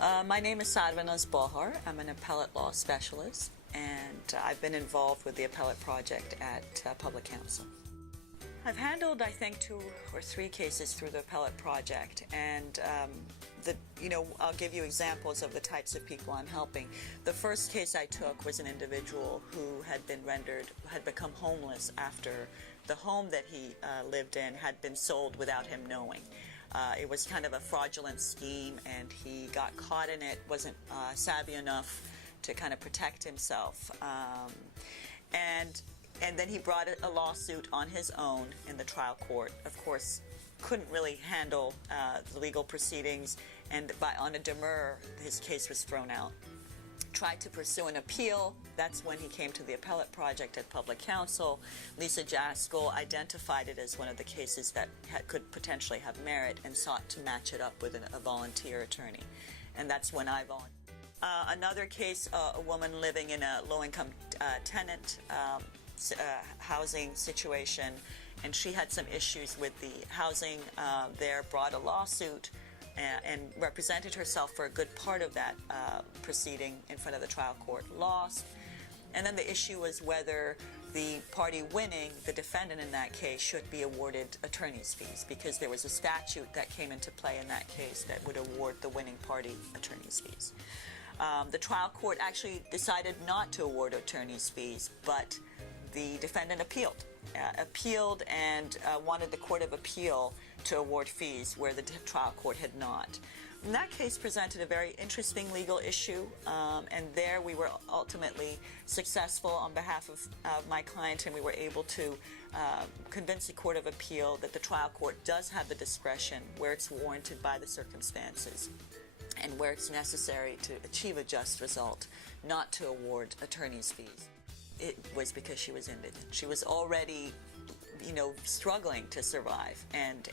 My name is Sarvenaz Bahar. I'm an appellate law specialist, and I've been involved with the Appellate project at Public Counsel. I've handled, I think, 2 or 3 cases through the Appellate project, and I'll give you examples of the types of people I'm helping. The first case I took was an individual who had become homeless after the home that he lived in had been sold without him knowing. It was kind of a fraudulent scheme, and he got caught in it, wasn't savvy enough to kind of protect himself. And then he brought a lawsuit on his own in the trial court. Of course, couldn't really handle the legal proceedings, and on a demurrer, his case was thrown out. Tried to pursue an appeal. That's when he came to the Appellate project at Public Counsel. Lisa Jaskell identified it as one of the cases that could potentially have merit and sought to match it up with a volunteer attorney. And that's when I volunteered. Another case, a woman living in a low-income tenant housing situation, and she had some issues with the housing there, brought a lawsuit and represented herself for a good part of that proceeding in front of the trial court, lost. And then the issue was whether the party winning, the defendant in that case, should be awarded attorney's fees, because there was a statute that came into play in that case that would award the winning party attorney's fees. The trial court actually decided not to award attorney's fees, but the defendant appealed and wanted the Court of Appeal to award fees where the trial court had not. And that case presented a very interesting legal issue, and there we were ultimately successful on behalf of my client, and we were able to convince the Court of Appeal that the trial court does have the discretion where it's warranted by the circumstances and where it's necessary to achieve a just result, not to award attorney's fees. It was because she was indigent. She was already, struggling to survive, and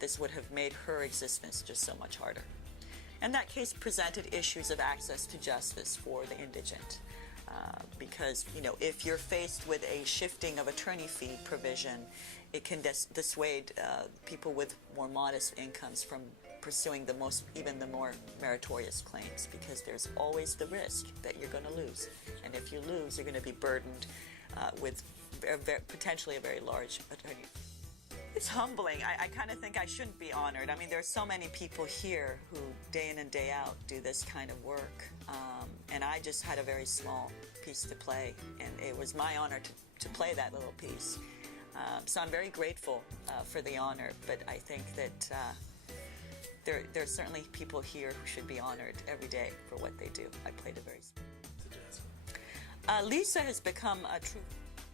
this would have made her existence just so much harder. And that case presented issues of access to justice for the indigent, because, if you're faced with a shifting of attorney fee provision, it can dissuade people with more modest incomes from pursuing even the more meritorious claims, because there's always the risk that you're going to lose. And if you lose, you're going to be burdened with potentially a very large attorney fee. It's humbling. I kind of think I shouldn't be honored. I mean, there are so many people here who day in and day out do this kind of work, and I just had a very small piece to play, and it was my honor to play that little piece. So I'm very grateful for the honor, but I think that there are certainly people here who should be honored every day for what they do. I played a very small. Lisa has become a true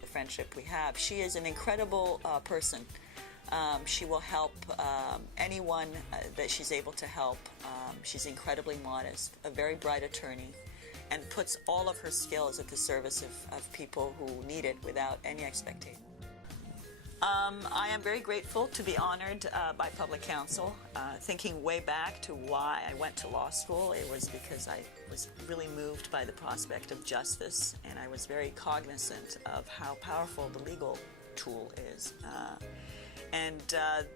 friendship we have. She is an incredible person. She will help anyone that she's able to help. She's incredibly modest, a very bright attorney, and puts all of her skills at the service of people who need it without any expectation. I am very grateful to be honored by Public Counsel. Thinking way back to why I went to law school, it was because I was really moved by the prospect of justice, and I was very cognizant of how powerful the legal tool is.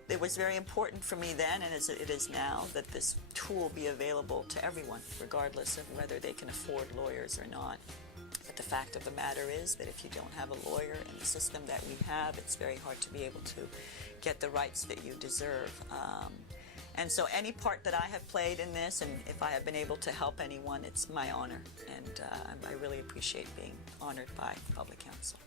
It was very important for me then, and as it is now, that this tool be available to everyone, regardless of whether they can afford lawyers or not. But the fact of the matter is that if you don't have a lawyer in the system that we have, it's very hard to be able to get the rights that you deserve. And so any part that I have played in this, and if I have been able to help anyone, it's my honor. And I really appreciate being honored by Public Counsel.